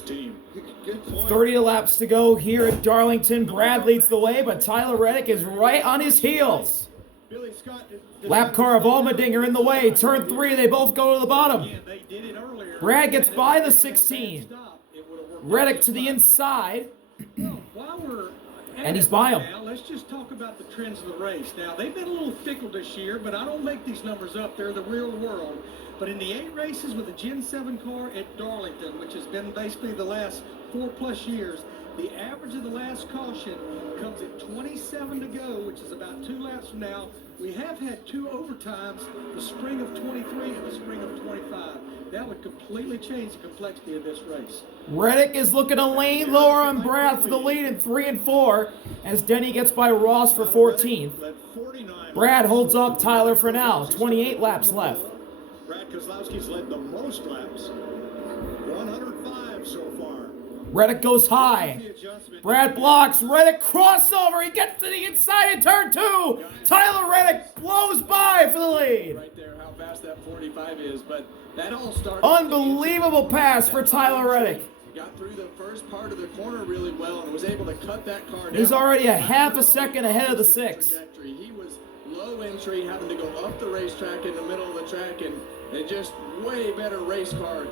team. 30 laps to go here at Darlington. Brad leads the way, but Tyler Reddick is right on his heels. Lap car of Allmendinger in the way. Turn 3, they both go to the bottom. Brad gets by the 16. Reddick to the inside. And he's by him. Now, let's just talk about the trends of the race. Now, they've been a little fickle this year, but I don't make these numbers up. They're the real world. But in the 8 races with the Gen 7 car at Darlington, which has been basically the last 4+ years, the average of the last caution comes at 27 to go, which is about 2 laps from now. We have had 2 overtimes, the spring of 23 and the spring of 25. That would completely change the complexity of this race. Reddick is looking a lane lower on Brad for the lead in 3 and 4 as Denny gets by Ross for 14th. Brad holds up Tyler for now. 28 laps left. Brad Keselowski's led the most laps. 105 so far. Reddick goes high. Brad blocks. Reddick crossover. He gets to the inside in turn 2. Tyler Reddick blows by for the lead. Right there, how fast that 45 is, but that all started. Unbelievable pass for Tyler Reddick. Got through the first part of the corner really well and was able to cut that car down. He's already a half a second ahead of the 6. He was low entry, having to go up the racetrack in the middle of the track, and just way better race car.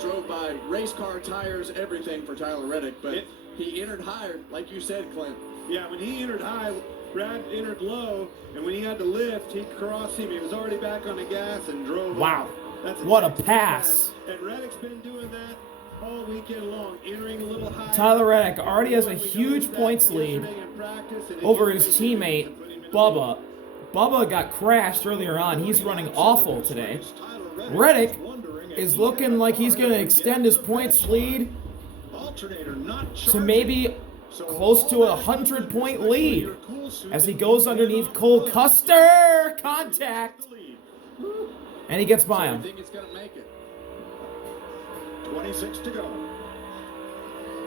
Drove by race car tires, everything for Tyler Reddick, but he entered higher, like you said, Clint. Yeah, when he entered high, Brad entered low, and when he had to lift, he crossed him. He was already back on the gas and drove. Wow. That's What a pass. And Reddick's been doing that all weekend long, entering a little high. Tyler Reddick already has a huge points lead over his teammate, Bubba. Bubba got crashed earlier on. He's running awful today. Reddick is looking like he's going to extend his points lead to maybe close to a 100-point lead as he goes underneath Cole Custer. Contact. And he gets by him. I think it's going to make it. 26 to go.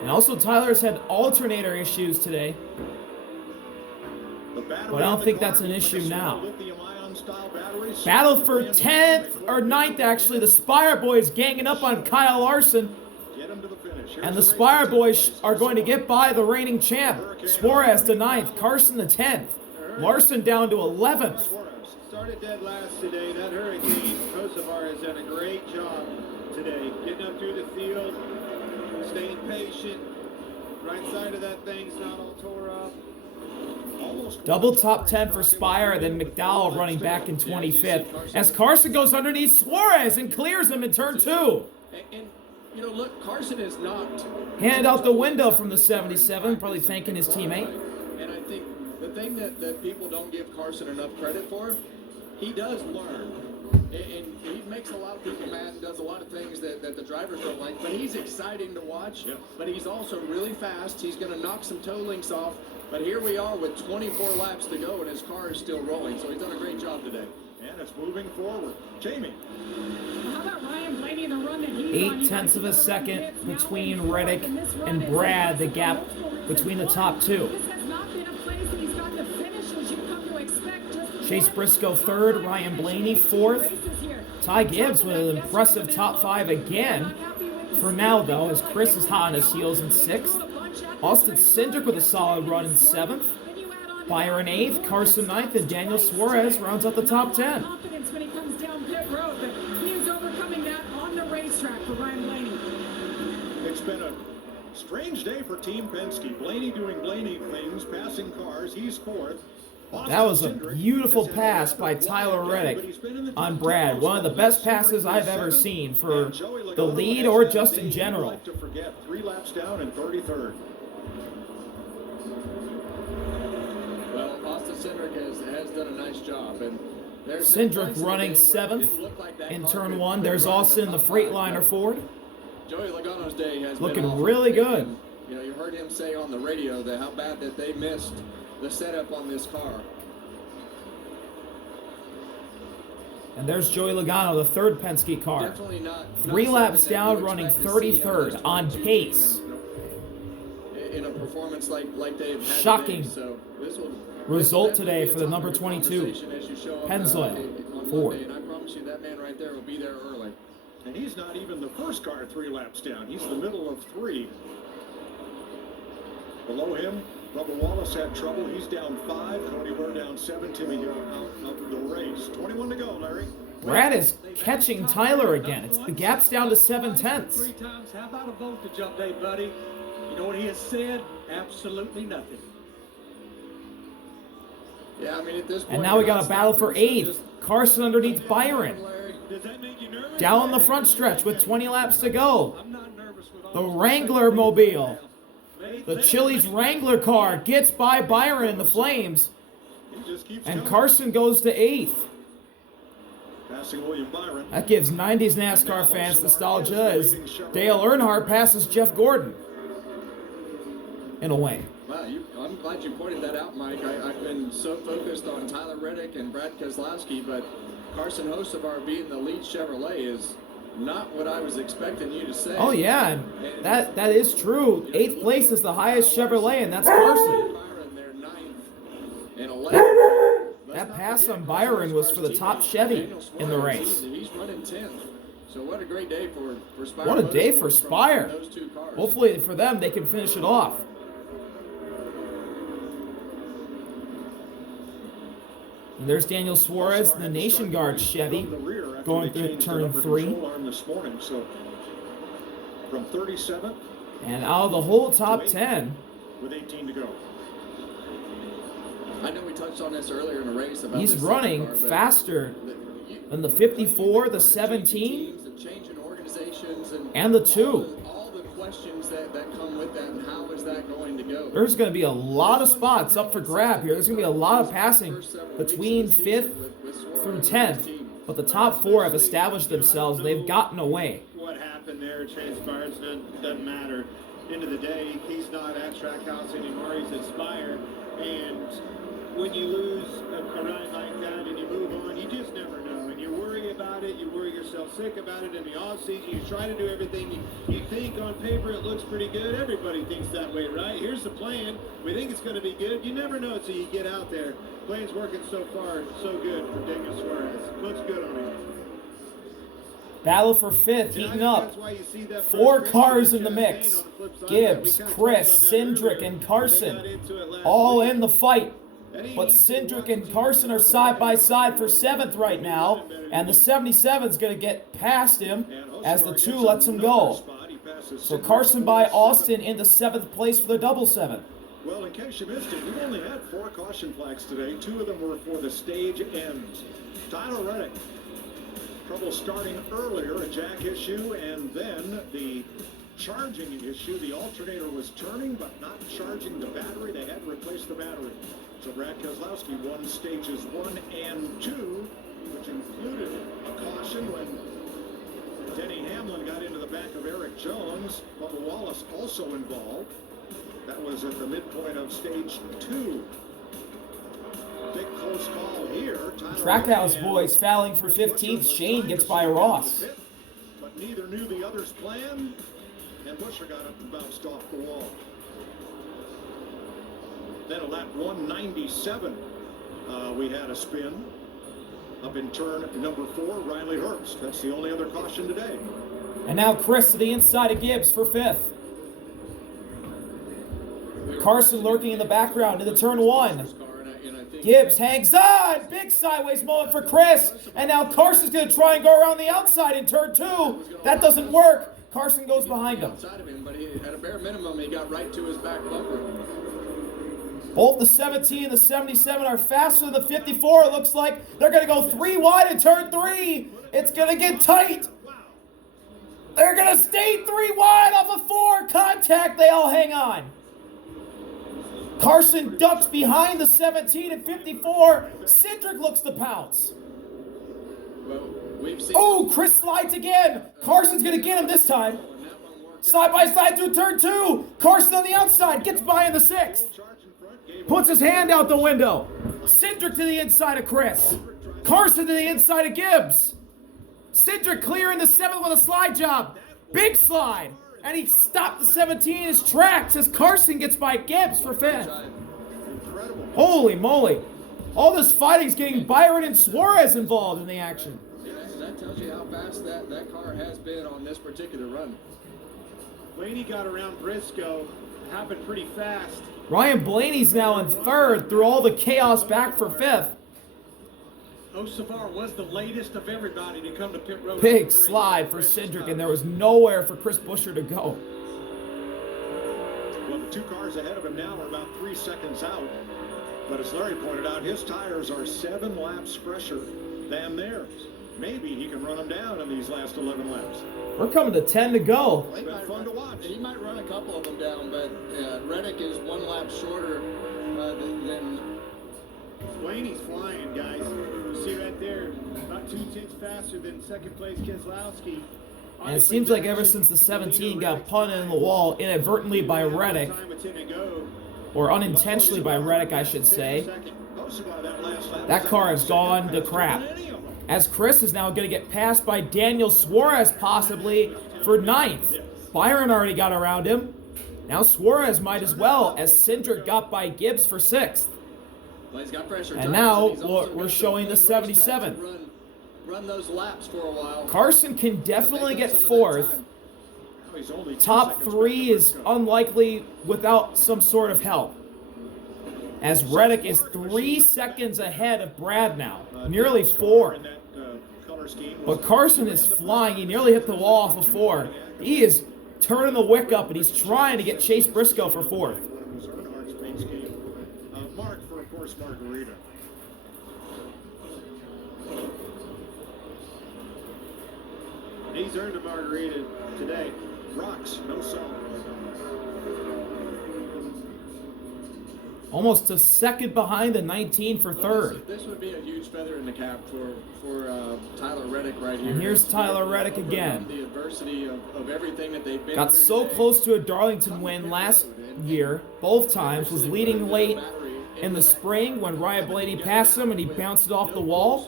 And also Tyler's had alternator issues today. But I don't think that's an issue now. Battle for 10th or 9th, actually. The Spire Boys ganging up on Kyle Larson. And the Spire Boys are going to get by the reigning champ. Suarez to 9th, Carson to 10th. Larson down to 11th. Started dead last today. That Hurricane Kosovar has done a great job today. Getting up through the field, staying patient. Right side of that thing's not all tore up. Double top 10 for Spire, then McDowell running back in 25th. As Carson goes underneath Suarez and clears him in turn 2. And you know, look, Carson is not. Hand out the window from the 77, probably thanking his teammate. And I think the thing that people don't give Carson enough credit for, he does learn. And he makes a lot of people mad and does a lot of things that the drivers don't like. But he's exciting to watch. Yep. But he's also really fast. He's going to knock some toe links off. But here we are with 24 laps to go, and his car is still rolling. So he's done a great job today. And it's moving forward. Jamie. How about Ryan Blaney, the run that he's on? 0.8 of a second between Reddick and Brad, the gap between the top 2. This has not been a place that he's gotten to finish as you come to expect. Chase Briscoe 3rd, Ryan Blaney 4th. Ty Gibbs with an impressive top 5 again. For now, though, as Chris is hot on his heels in 6th. Austin Cindric with a solid run in 7th. Byron 8th, Carson 9th, and Daniel Suarez rounds out the top 10. Confidence when he comes down pit road, but he is overcoming that on the racetrack for Ryan Blaney. It's been a strange day for Team Penske. Blaney doing Blaney things, passing cars. He's 4th. That was a beautiful pass by Tyler Reddick on Brad. One of the best passes I've ever seen for the lead or just in general. 3 laps down and 33rd. Well, Austin Cindric has done a nice job. And Cindric running 7th in turn 1. There's Austin in the Freightliner Ford. Joey Logano's day has looking been really good. And, you know, you heard him say on the radio that how bad that they missed the setup on this car. And there's Joey Logano, the 3rd Penske car. Definitely not 3 laps down, running 33rd on pace. In a performance like they've had Shocking today. So this will result today for the number 22 Pennzoil Ford. And I promise you that man right there will be there early. And he's not even the first car 3 laps down. He's the middle of 3. Below him, Bubba Wallace had trouble. He's down 5. Cody Ware down 7. Timmy Hill out of the race. 21 to go, Larry. Brad is catching Tyler again. The gap's down to 7/10. 3 times. How about a voltage update, buddy? You know what he has said? Absolutely nothing. Yeah, I mean, at this point, And now we got a battle for 8th. Carson underneath Byron. Does that make you nervous? Down the front stretch with 20 laps to go. I'm not nervous with all The this Wrangler mobile. They- The Chili's Wrangler car gets by Byron in the flames. He just keeps And coming. Carson goes to 8th. Passing William Byron. That gives 90s NASCAR fans nostalgia as Dale Earnhardt passes Jeff Gordon. In a way. Wow, I'm glad you pointed that out, Mike. I've been so focused on Tyler Reddick and Brad Keselowski, but Carson Hocevar being the lead Chevrolet is not what I was expecting you to say. Oh yeah, and that is true. 8th place is the highest Chevrolet, and that's Carson. Byron, they're 9th and 11th. That pass on Byron was for the top Chevy in the race. He's running 10th. So what a great day for Spire. What a day for Motorsports Spire. from those 2 cars. Hopefully for them, they can finish it off. And there's Daniel Suarez, the Nation Guard Chevy, going through turn 3. This morning, so from 37th And out of the whole top 10, with 18 to go. I know we touched on this earlier in the race about he's this running car, but faster than the 54, the 17, and changing organizations and the 2. all the questions that come with that, and how is that going to go? There's going to be a lot of spots up for grab here. There's going to be a lot of passing between 5th through 10th. But the top 4 have established themselves. They've gotten away. What happened there transpires, doesn't matter. End of the day, he's not at Trackhouse anymore. He's at Spire. And when you lose a ride like that and you move on, you just never know. And you worry about it. You worry yourself sick about it in the off season. You try to do everything. You think on paper it looks pretty good. Everybody thinks that way, right? Here's the plan. We think it's going to be good. You never know until you get out there. Plan's working so far, so good for Daniel Suarez. Looks good on him. Battle for 5th heating up. 4 cars in the mix. Gibbs, Chris, Cindric, and Carson all in the fight. But Cindric and Carson are side by side for 7th right now. And the 77 is going to get past him as the 2 lets him go. So Carson by Austin into 7th place for the double 7. Well, in case you missed it, we only had 4 caution flags today. 2 of them were for the stage ends. Tyler Reddick, trouble starting earlier, a jack issue, and then the charging issue. The alternator was turning but not charging the battery. They had to replace the battery. So Brad Keselowski won stages 1 and 2, which included a caution when Denny Hamlin got into the back of Eric Jones. Bubba Wallace also involved. That was at the midpoint of stage 2. Big close call here. Trackhouse boys fouling for 15th. Shane gets by Ross. But neither knew the other's plan, and Busher got up and bounced off the wall. Then at lap 197, we had a spin up in turn number 4, Riley Herbst. That's the only other caution today. And now Chris to the inside of Gibbs for 5th. Carson lurking in the background into turn 1. Gibbs hangs on. Big sideways moment for Chris. And now Carson's going to try and go around the outside in turn 2. That doesn't work. Carson goes behind him. Outside of him, but at a bare minimum, he got right to his back bumper. Both the 17 and the 77 are faster than the 54. It looks like they're going to go 3 wide in turn 3. It's going to get tight. They're going to stay 3 wide off of 4. Contact. They all hang on. Carson ducks behind the 17 and 54. Cindric looks to pounce. Well, we've seen. Oh, Chris slides again. Carson's going to get him this time. Side by side through turn 2. Carson on the outside. Gets by in the 6th. Puts his hand out the window. Cindric to the inside of Chris. Carson to the inside of Gibbs. Cindric clear in the 7th with a slide job. Big slide. And he stopped the 17 in his tracks as Carson gets by Gibbs for 5th. Holy moly. All this fighting's getting Byron and Suarez involved in the action. that tells you how fast that car has been on this particular run. Blaney got around Briscoe. Happened pretty fast. Ryan Blaney's now in third through all the chaos back for fifth. Osavar was the latest of everybody to come to pit road. Big slide for Cindric, and there was nowhere for Chris Buescher to go. Well, the 2 cars ahead of him now are about 3 seconds out. But as Larry pointed out, his tires are 7 laps fresher than theirs. Maybe he can run them down in these last 11 laps. We're coming to 10 to go. It's been fun to watch. He might run a couple of them down, but Reddick is 1 lap shorter than Blaney's flying, guys. You see right there, about 2 tenths faster than second place Keselowski. And it seems like ever since the 17 got punted in the wall inadvertently by Reddick, or unintentionally by Reddick, I should say, that car has gone to crap. As Chris is now going to get passed by Daniel Suarez possibly for 9th. Byron already got around him. Now Suarez might as well, as Cindric got by Gibbs for 6th. well, he's got pressure. And now we're showing the 77. Run those laps for a while. Carson can definitely get 4th. Top 3 is unlikely without some sort of help, as Reddick is 3 seconds ahead of Brad now, nearly 4. But Carson is flying. He nearly hit the wall off of 4. He is turning the wick up, and he's trying to get Chase Briscoe for 4th. Mark for, of course, Margarita. He's earned a margarita today. Rocks, no salt. Almost a second behind the 19 for 3rd. This would be a huge feather in the cap for Tyler Reddick right here. And here's Tyler Reddick again. The adversity of everything that they've been Got through so today. close to a Darlington win last year, both times, was leading late in the spring when Ryan Blaney passed him and he bounced it off the wall,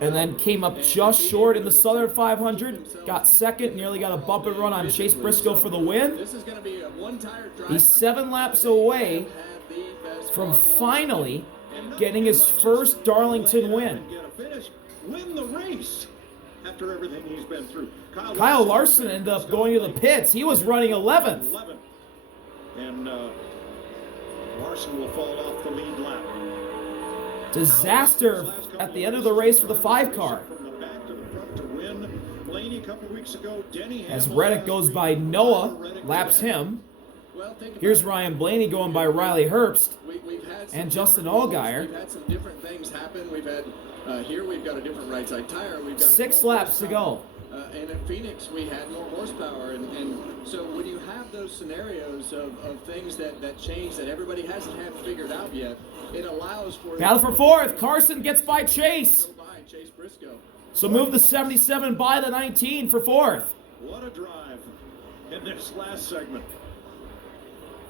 and then came up just short in the Southern 500, got second, nearly got a bump and run on Chase Briscoe for the win. This is going to be a one-tire drive. He's 7 laps away from finally getting his first Darlington win. Get a finish, win the race after everything he's been through. Kyle Larson ended up going to the pits. He was running 11th. 11th. And Larson will fall off the lead lap. Disaster at the end of the race for the 5 car. From the back to the front to win. Blaney a couple weeks ago, Denny As Hamlin Reddick goes by Noah, laps him. Well, think Here's about it. Ryan Blaney going by Riley Herbst. We've had some and Justin different Allgaier. rules. We've had some different things happen. We've had here we've got a different right side tire. We've got 6 more laps to horsepower. go. And in Phoenix, we had more horsepower. And so when you have those scenarios of things that change that everybody hasn't had figured out yet, it allows for Battle for 4th. Carson gets by Chase. go by Chase Briscoe. So move the 77 by the 19 for 4th. What a drive in this last segment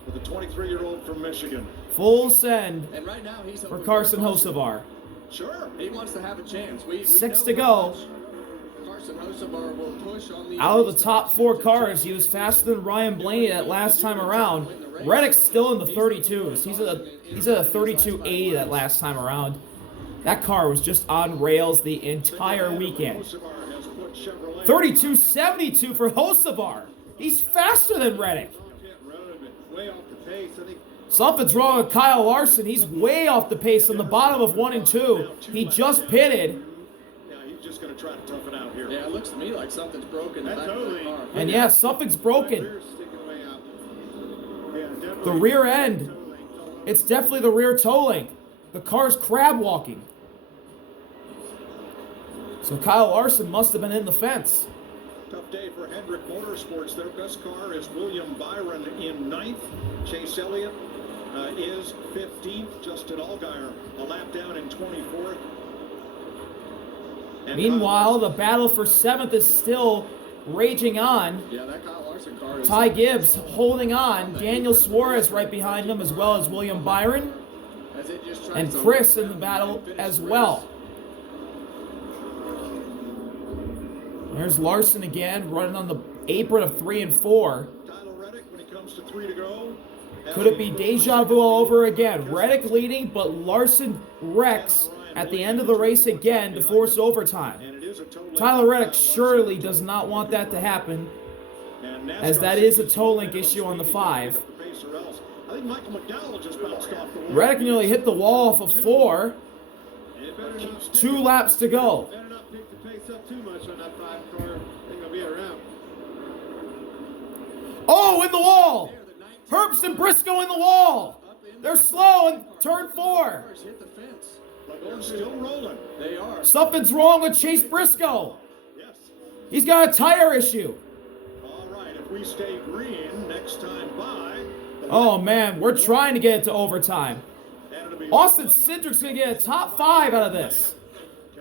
with a 23-year-old from Michigan. Full send And right now he's for Carson Hocevar. Sure. He wants to have a chance. We 6 know to go. Carson Hocevar will push on the Out of the top 4 cars, he was faster than Ryan Blaney that last time around. Reddick's still in the 32s. He's at a 32.80 that last time around. That car was just on rails the entire weekend. 32.72 for Hocevar. He's faster than Reddick. Way off the pace. I think Something's wrong with Kyle Larson. He's way off the pace on the bottom of 1 and 2. He just pitted. Yeah, he's just going to try to tough it out here. Yeah, it looks to me like something's broken in the That's back of the totally- car. And yeah, something's broken. rear's sticking way out. Yeah, definitely. The rear end. It's definitely the rear toe link. The car's crab walking. So Kyle Larson must have been in the fence. Tough day for Hendrick Motorsports. Their best car is William Byron in 9th. Chase Elliott is 15th. Justin Allgaier a lap down in 24th. And Meanwhile, the battle for 7th is still raging on. Yeah, that Kyle Larson car is... Ty Gibbs holding on. Daniel Suarez right behind him, as well as William Byron. as it just tries And to Chris in the battle as well. There's Larson again, running on the apron of 3 and 4. Tyler Reddick when he comes to 3 to go. Could it be deja vu all over again? Reddick leading, but Larson wrecks at the end of the race again to force overtime. And it is is a toe link. Tyler Reddick surely does not want that to happen, And as that is a toe link issue on the 5. I think Michael McDowell just bounced off the wall. Reddick nearly hit the wall off of 4. It better not, 2 laps to go. better not pick the pace up too much on that 5 car. I think I'll be around. Oh, in the wall! Herbst and Briscoe in the wall! They're slow in turn 4. Hit the fence. But they're still rolling. They are. Something's wrong with Chase Briscoe. Yes. He's got a tire issue. All right, if we stay green next time by. Oh man, we're trying to get it to overtime. And it'll be Austin Cindric's gonna get a top 5 out of this.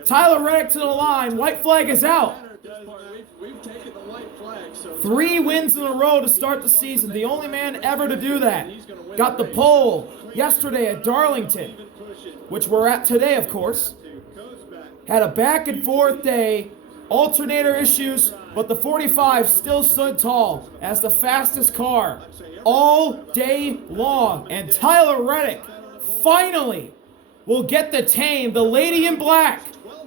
Tyler Reddick to the line. White flag is out. At this point, we've taken the white flag. So 3 wins in a row to start the season. The only man ever to do that. Got the pole yesterday at Darlington, which we're at today, of course. Had a back and forth day, alternator issues, but the 45 still stood tall as the fastest car all day long. And Tyler Reddick finally will get the Tame, the lady in black.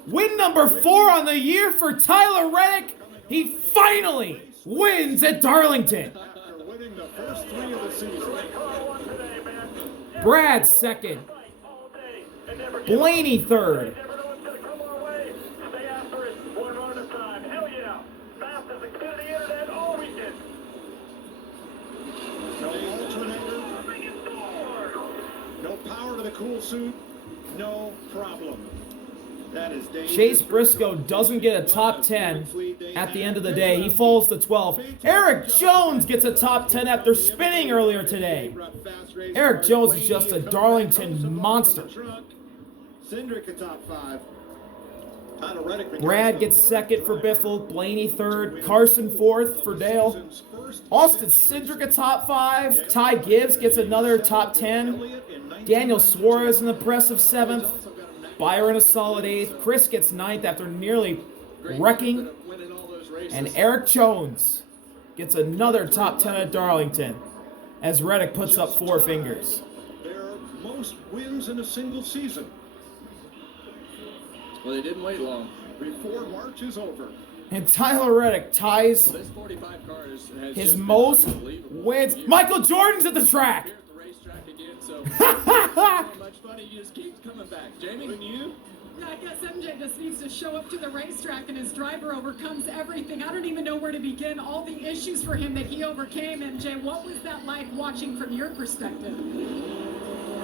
Win number 4 on the year for Tyler Reddick. He finally wins at Darlington. after winning the first 3 of the season. Brad second. Blaney third. No alternator. No power to the cool suit. No problem. That is dangerous. Chase Briscoe doesn't get a top 10 at the end of the day. He falls to 12. Eric Jones gets a top 10 after spinning earlier today. Eric Jones is just a Darlington monster. Cindric a top 5. Tyler Reddick. Brad gets second for Biffle. Blaney third. Carson fourth for Dale. Austin Cindric a top 5. Ty Gibbs gets another top 10. Daniel Suarez an impressive 7th. Byron a solid 8th. Chris gets 9th after nearly wrecking. And Eric Jones gets another top 10 at Darlington as Reddick puts up 4 fingers. Their most wins in a single season Well, they didn't wait long. before March is over. And Tyler Reddick ties This 45 car has his just been most unbelievable. wins. Here- Michael Jordan's at the track. Here at the racetrack again, so so much fun. He just keeps coming back. Jamie, when you? Yeah, I guess MJ just needs to show up to the racetrack and his driver overcomes everything. I don't even know where to begin. All the issues for him that he overcame. MJ, what was that like watching from your perspective?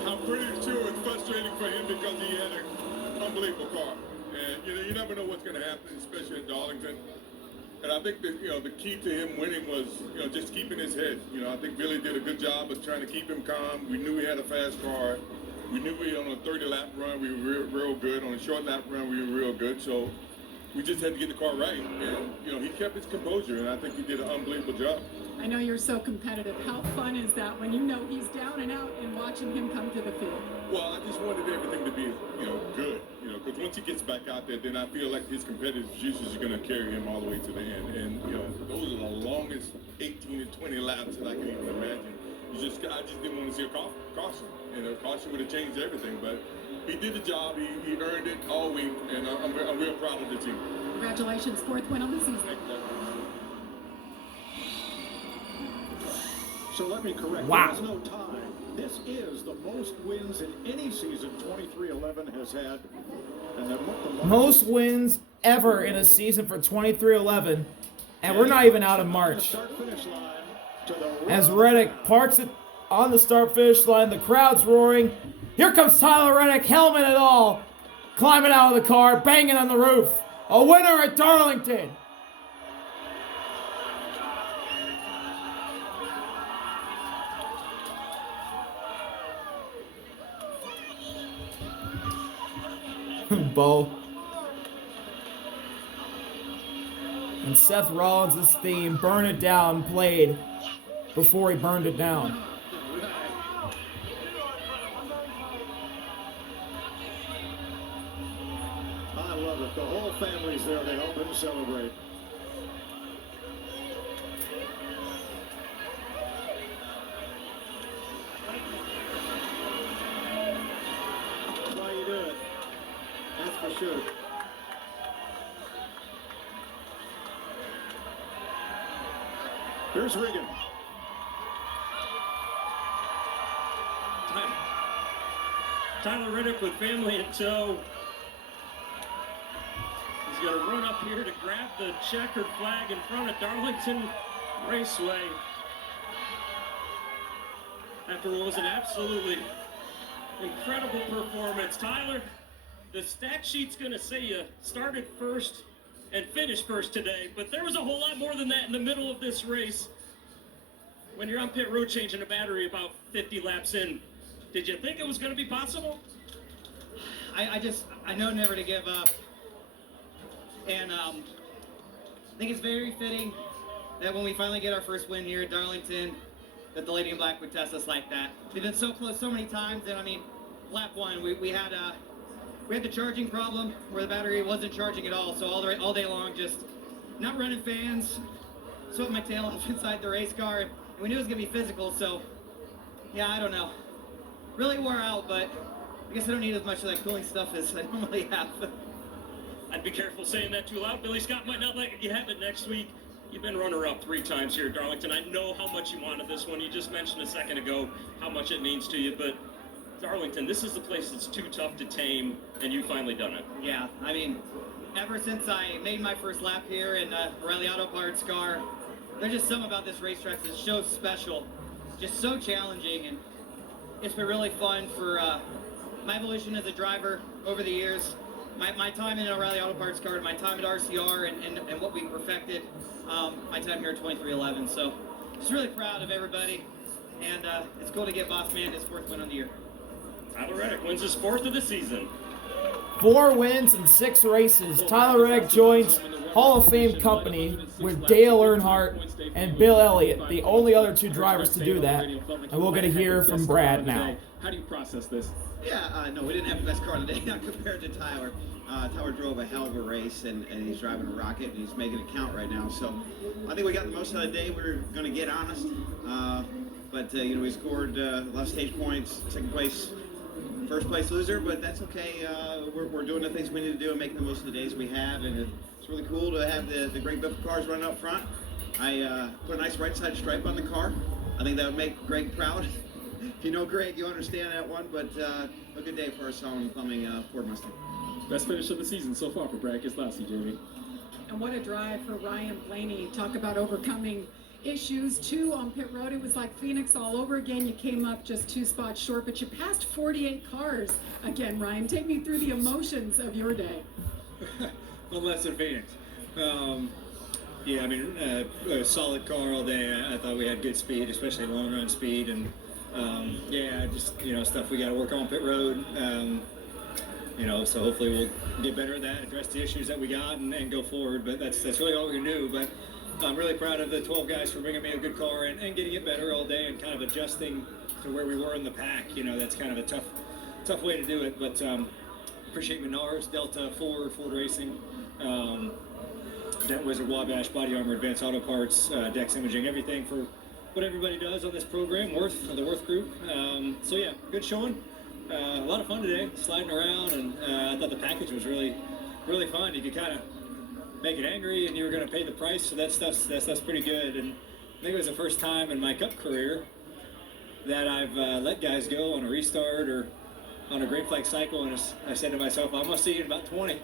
I'm pretty sure it's frustrating for him because he had an unbelievable car. And, you never know what's going to happen, especially in Darlington. And I think that, the key to him winning was, just keeping his head. I think Billy did a good job of trying to keep him calm. We knew he had a fast car. We knew on a 30-lap run, we were real good. On a short lap run, we were real good. So we just had to get the car right. And, he kept his composure, and I think he did an unbelievable job. I know you're so competitive. How fun is that when you know he's down and out and watching him come to the field? Well, I just wanted everything to be, good. Because once he gets back out there, then I feel like his competitive juices are going to carry him all the way to the end. And, those are the longest 18 to 20 laps that I can even imagine. I just didn't want to see a caution. Caution would have changed everything. But he did the job. He earned it all week, and I'm real proud of the team. Congratulations, 4th win on the season. So let me correct. Wow. There's no tie. This is the most wins in any season 23-11 has had. And the Most wins ever in a season for 23-11. And we're not even out of March. Start-finish line to the As Reddick parks it on the start-finish line, the crowd's roaring. Here comes Tyler Reddick, helmet and all, climbing out of the car, banging on the roof. A winner at Darlington. Bo. And Seth Rollins' theme, Burn It Down, played before he burned it down. I love it. The whole family's there to help him celebrate. That's why you do it. That's for sure. Here's Regan. Tyler Reddick with family in tow. He's going to run up here to grab the checkered flag in front of Darlington Raceway. After what was an absolutely incredible performance. Tyler, the stat sheet's going to say you started first and finished first today, but there was a whole lot more than that in the middle of this race. When you're on pit road changing a battery about 50 laps in, did you think it was going to be possible? I know never to give up. And I think it's very fitting that when we finally get our first win here at Darlington, that the Lady in Black would test us like that. They've been so close so many times, and I mean, lap one, we had the charging problem where the battery wasn't charging at all, so all day long just not running fans, sweating my tail off inside the race car, and we knew it was going to be physical, so yeah, I don't know. Really wore out, but I guess I don't need as much of that cooling stuff as I normally have. I'd be careful saying that too loud. Billy Scott might not let you have it next week. You've been runner-up 3 times here at Darlington. I know how much you wanted this one. You just mentioned a second ago how much it means to you, but Darlington, this is the place that's too tough to tame, and you finally done it. Yeah, I mean, ever since I made my first lap here in O'Reilly Auto Parts car, there's just something about this racetrack that's so special, just so challenging, and it's been really fun for my evolution as a driver over the years. My time in O'Reilly Auto Parts car, my time at RCR, and what we perfected, my time here at 2311. So, just really proud of everybody, and it's cool to get Boss Man his 4th win of the year. Tyler Reddick wins his 4th of the season. 4 wins in 6 races. Tyler Reddick joins Hall of Fame company with Dale Earnhardt and Bill Elliott, the only other 2 drivers to do that. And we're going to hear from Brad now. How do you process this? Yeah, no, we didn't have the best car today, not compared to Tyler. Tyler drove a hell of a race, and he's driving a rocket, and he's making it count right now. So I think we got the most out of the day. We're going to get honest. But we scored a lot of stage points, 2nd place, 1st place loser, but that's okay. We're doing the things we need to do and making the most of the days we have, and it's really cool to have the great Biffle cars running up front. I put a nice right side stripe on the car. I think that would make Greg proud. If you know Greg, you understand that one, but a good day for our Solomon Plumbing Ford Mustang. Best finish of the season so far for Brad Keselowski, Jamie. And what a drive for Ryan Blaney. Talk about overcoming issues. 2 on pit road. It was like Phoenix all over again. You came up just 2 spots short, but you passed 48 cars again, Ryan. Take me through the emotions of your day. Well, less than Phoenix. A solid car all day. I thought we had good speed, especially long run speed, and stuff we got to work on pit road. So hopefully we'll get better at that, address the issues that we got, and go forward. But that's really all we can do. But I'm really proud of the 12 guys for bringing me a good car and getting it better all day and kind of adjusting to where we were in the pack. That's kind of a tough way to do it. But appreciate Menards, Delta, Ford Racing, Dent Wizard, Wabash, Body Armor, Advanced Auto Parts, Dex Imaging, everything for what everybody does on this program, the Worth Group. Good showing. A lot of fun today, sliding around, and I thought the package was really, really fun. You could kind of make it angry, and you were going to pay the price, so that's pretty good. And I think it was the first time in my Cup career that I've let guys go on a restart or on a green flag cycle, and I said to myself, I'm going to see you in about 20.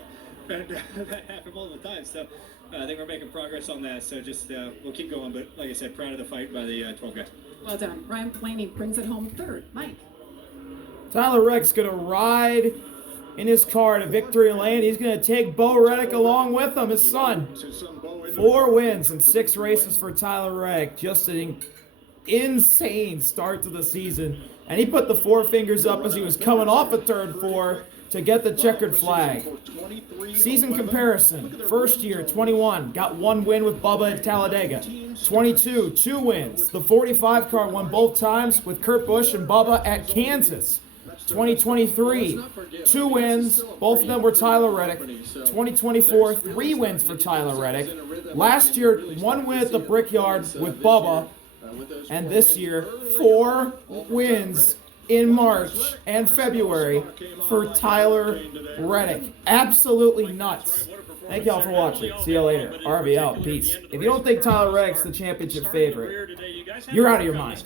And that happened multiple times, so I think we're making progress on that. So just we'll keep going, but like I said, proud of the fight by the 12 guys. Well done. Ryan Blaney brings it home 3rd. Mike. Tyler Reddick's going to ride in his car to victory lane. He's going to take Bo Reddick along with him, his son. 4 wins in 6 races for Tyler Reddick. Just an insane start to the season. And he put the 4 fingers up as he was coming off of turn 4 to get the checkered flag. Season comparison. First year, 21, got 1 win with Bubba at Talladega. 22, 2 wins. The 45 car won both times with Kurt Busch and Bubba at Kansas. 2023, 2 wins. Both of them were Tyler Reddick. 2024, 3 wins for Tyler Reddick. Last year, 1 win at the Brickyard with Bubba. And this year, 4 wins in March and February for Tyler Reddick. Absolutely nuts. Thank y'all for watching. See y'all later. RV out. Peace. If you don't think Tyler Reddick's the championship favorite, you're out of your mind.